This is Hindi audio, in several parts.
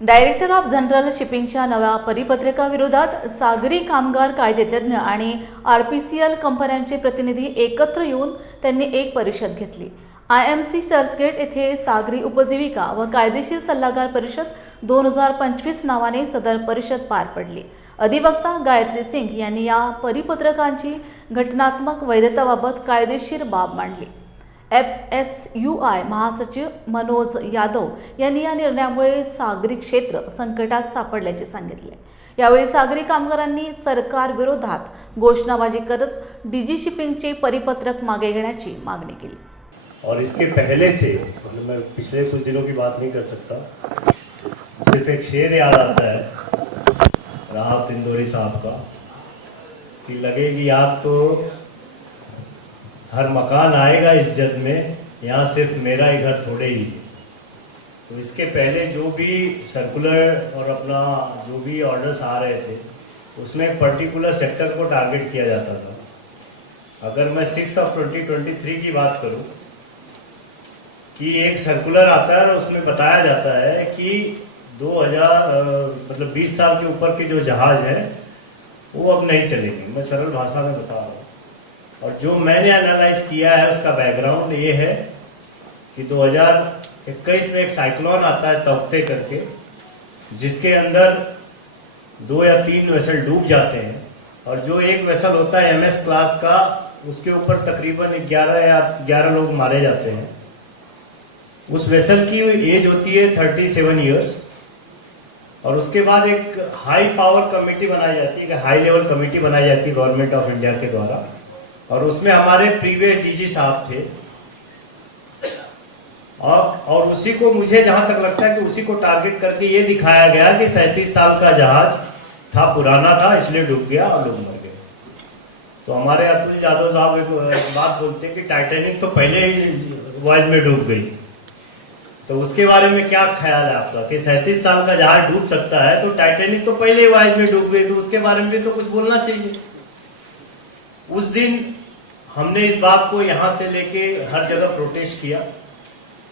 डायरेक्टर ऑफ जनरल शिपिंगच्या नव्या परिपत्रकाविरोधात सागरी कामगार कायदेतज्ञ आणि आरपीसीएल कंपन्यांचे प्रतिनिधी एकत्र येऊन त्यांनी एक परिषद घेतली। IMC चर्चगेट येथे सागरी उपजीविका व कायदेशीर सल्लागार परिषद 2025 नावाने सदर परिषद पार पडली। अधिवक्ता गायत्री सिंग यांनी या परिपत्रकांची घटनात्मक वैधताबाबत कायदेशीर बाब मांडली। FSUI महासचिव मनोज यादव यांनी या निर्णयामुळे सागरी क्षेत्र संकटात सापडल्याचे सांगितले। यावेळी सागरी कामगारांनी सरकार विरोधात घोषणाबाजी करत डीजी शिपिंगचे परिपत्रक मागे घेण्याची मागणी केली। और इसके पहले से मतलब मैं पिछले कुछ दिनों की बात नहीं कर सकता, सिर्फ एक शेर याद आता है राहत इंदौरी साहब का कि लगेगी आग तो हर मकान आएगा इस जग में, यहाँ सिर्फ मेरा ही घर थोड़े ही है। तो इसके पहले जो भी सर्कुलर और अपना जो भी ऑर्डर्स आ रहे थे उसमें एक पर्टिकुलर सेक्टर को टारगेट किया जाता था। अगर मैं 6 of 2023 की बात करूं कि एक सर्कुलर आता है और उसमें बताया जाता है कि 2000 मतलब 20 साल के ऊपर के जो जहाज हैं वो अब नहीं चलेंगे। मैं सरल भाषा में बता रहा हूँ। और जो मैंने एनालाइज किया है उसका बैकग्राउंड ये है कि 2021 में एक साइक्लोन आता है तौकते करके, जिसके अंदर 2 या 3 वेसल डूब जाते हैं और जो एक वेसल होता है MS क्लास का, उसके ऊपर तकरीबन 11 लोग मारे जाते हैं। उस वेसल की एज होती है 37 ईयर्स और उसके बाद एक हाई पावर कमेटी बनाई जाती है, हाई लेवल कमेटी बनाई जाती है गवर्नमेंट ऑफ इंडिया के द्वारा, और उसमें हमारे प्रीवियस डीजी साहब थे। और उसी को मुझे जहां तक लगता है कि उसी को टारगेट करके ये दिखाया गया कि 37 साल का जहाज था, पुराना था, इसलिए डूब गया और लोग मर गए। तो हमारे अतुल यादव साहब एक बात बोलते हैं कि टाइटैनिक तो पहले ही वॉयज में डूब गई। तो उसके बारे में क्या ख्याल है आपका कि 37 साल का जहाज डूब सकता है, तो टाइटैनिक तो पहले ही वॉयज में डूब गई, तो उसके बारे में भी तो कुछ बोलना चाहिए। उस दिन हमने इस बात को यहाँ से लेके हर जगह प्रोटेस्ट किया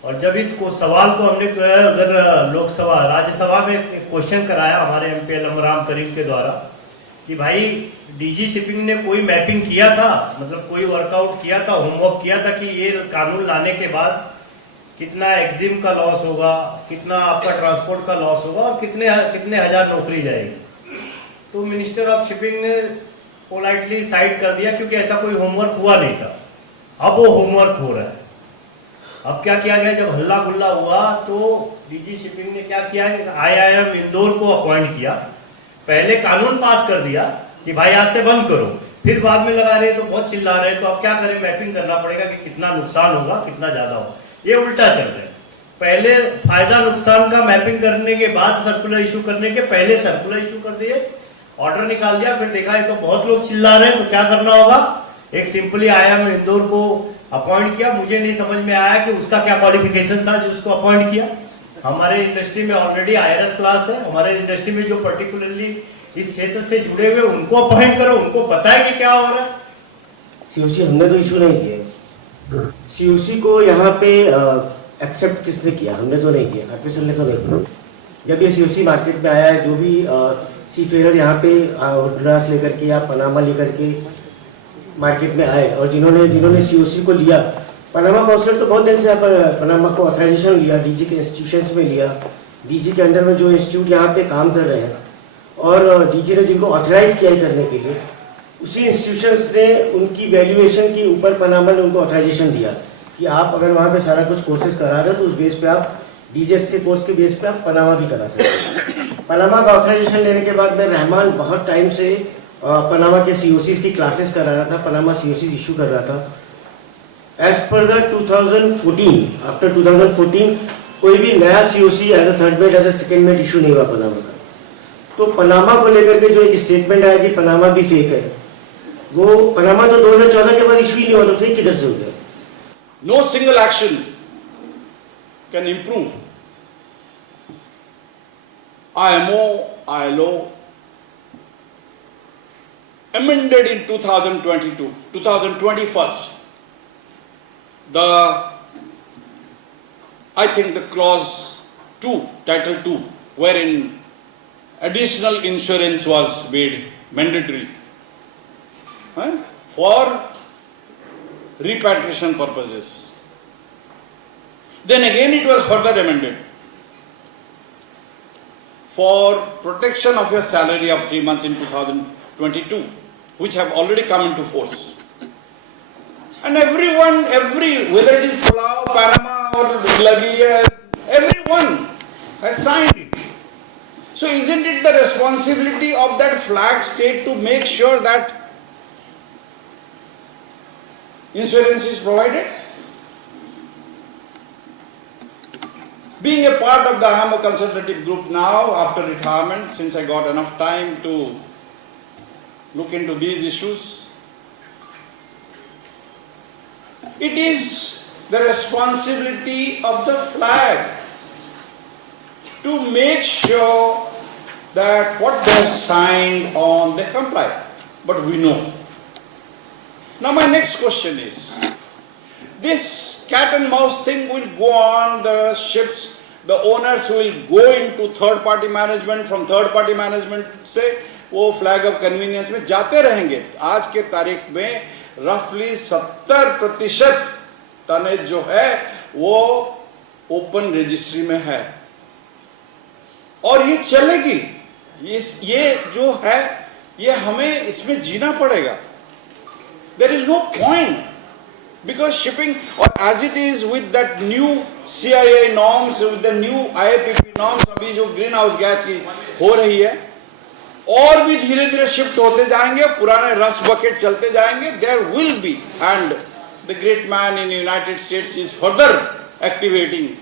और जब इस सवाल को हमने अगर लोकसभा राज्यसभा में क्वेश्चन कराया हमारे MP अलमराम करीम के द्वारा कि भाई डीजी शिपिंग ने कोई मैपिंग किया था, मतलब कोई वर्कआउट किया था, होमवर्क किया था कि ये कानून लाने के बाद कितना एग्जिम का लॉस होगा, कितना आपका ट्रांसपोर्ट का लॉस होगा और कितने हजार नौकरी जाएगी। तो मिनिस्टर ऑफ शिपिंग ने पोलाइटली साइड कर दिया क्योंकि ऐसा कोई होमवर्क हुआ नहीं था। अब वो होमवर्क हो रहा है। अब क्या किया गया, जब हल्ला गुल्ला हुआ तो डीजी शिपिंग ने क्या किया, IIM इंदौर को अपॉइंट किया, पहले कानून पास कर दिया कि भाई आज से बंद करो, फिर बाद में लगा रहे तो बहुत चिल्ला रहे, तो अब क्या करें, मैपिंग करना पड़ेगा कि कितना नुकसान होगा, कितना ज्यादा होगा। ये उल्टा चल रहा है। पहले फायदा नुकसान का मैपिंग करने के बाद सर्कुलर इशू करने के पहले सर्कुलर इशू कर दिए, ऑर्डर निकाल दिया, फिर देखा है तो बहुत लोग चिल्ला रहे हैं, तो क्या करना होगा, एक सिंपली IIM इंदौर को अपॉइंट किया। मुझे नहीं समझ में आया कि उसका क्या क्वालिफिकेशन था जो उसको अपॉइंट किया। हमारे इंडस्ट्री में ऑलरेडी IRS क्लास है, हमारे इंडस्ट्री में जो पर्टिकुलरली इस क्षेत्र से जुड़े हुए उनको अपॉइंट करो, उनको पता है कि क्या हो रहा है। COC हमने तो इशू नहीं किया। COC को यहाँ पे एक्सेप्ट किसने किया, हमने तो नहीं किया, RPCL ने तो नहीं किया। जब ये COC मार्केट में आया है, जो भी सीफेयर यहाँ पे होंडुरास लेकर के या पनामा लेकर के मार्केट में आए और जिन्होंने COC को लिया, पनामा काउंसिल तो बहुत दिन से यहाँ पर पनामा को ऑथराइजेशन लिया, डीजी के इंस्टीट्यूशंस में लिया, डीजी के अंडर में जो इंस्टीट्यूट यहाँ पे काम कर रहे हैं और डीजी ने जिनको ऑथराइज किया है करने के लिए, उसी इंस्टीट्यूशंस ने उनकी वैल्यूएशन के ऊपर पनामा ने उनको ऑथराइजेशन दिया कि आप अगर वहाँ पे सारा कुछ कोर्सेज करा रहे हो तो उस बेस पे आप डीजीएस के कोर्स के बेस पे आप पनामा भी करा सकते हैं। पनामा का ऑथराइजेशन लेने के बाद में रहमान बहुत टाइम से पनामा के COCs की क्लासेस करा रहा था, पनामा COCs इशू कर रहा था। एज पर द 2014, आफ्टर 2014 कोई भी नया COC as a third mate as a second mate issue नहीं हुआ पनामा का। तो पनामा को लेकर के जो एक स्टेटमेंट आया कि पनामा भी फेक है, वो पनामा तो 2014 के बाद इशू ही नहीं हुआ, तो फेक किधर से हो गया। No single action can improve. IMO, ILO amended in 2021. I think the clause 2, title 2 wherein additional insurance was made mandatory for repatriation purposes. Then again it was further amended for protection of your salary of 3 months in 2022, which have already come into force. And everyone, whether it is Palau, Panama or Liberia, everyone has signed it. So isn't it the responsibility of that flag state to make sure that insurance is provided? Being a part of the IMO consultative group now, after retirement, since I got enough time to look into these issues, it is the responsibility of the flag to make sure that what they have signed on, they comply. But we know. Now my next question is, this cat and mouse thing will go on, the ships, the owners will go into third party management, from third party management से वो फ्लैग ऑफ कन्वीनियंस में जाते रहेंगे. आज के तारीख में रफली 70% टनेज जो है वो ओपन रजिस्ट्री में है और ये चलेगी. ये जो है ये हमें इसमें जीना पड़ेगा. There is no point. Because shipping, or as it is with that new CIA norms, with the new IAPP norms, अभी जो ग्रीन हाउस गैस की हो रही है, और भी धीरे धीरे शिफ्ट होते जाएंगे, पुराने रस्ट बकेट चलते जाएंगे. There will be, and the great man in the United States is further activating